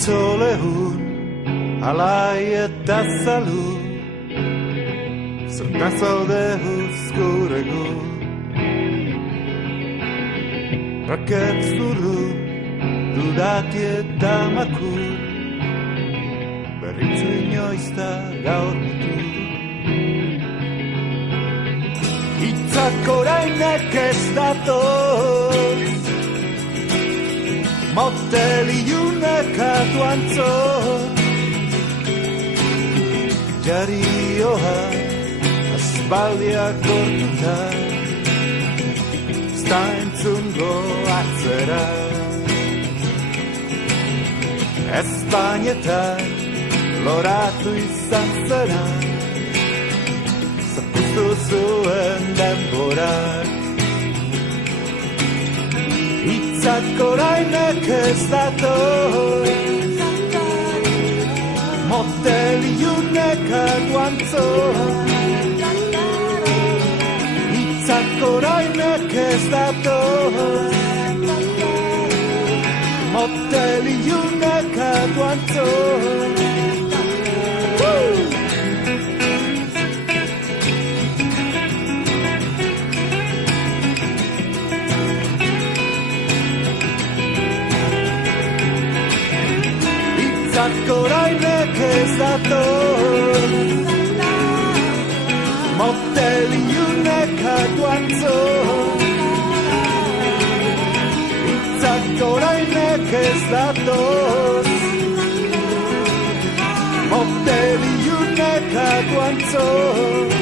itzolehun, alai eta zalu, zertan zaude huzkuregu. Raket zuru, dudati eta makur, berritzu inoizta gaur mutu. Itzak orainek ez datoz, motel ilunek atuantzot, jarioa aspaldiak gortuta, ez da entzungo atzera. Espainetan loratu izan zera, zapuztu zuen denborak. Itzak orainek ez datoz, motel ilunek aguantzot. Itzak orainek ez datoz, motel ilunek aguantzot. Itzak orainek ez datoz, motel ilunek aguantzot. Itzak orainek ez datoz, motel ilunek aguantzot.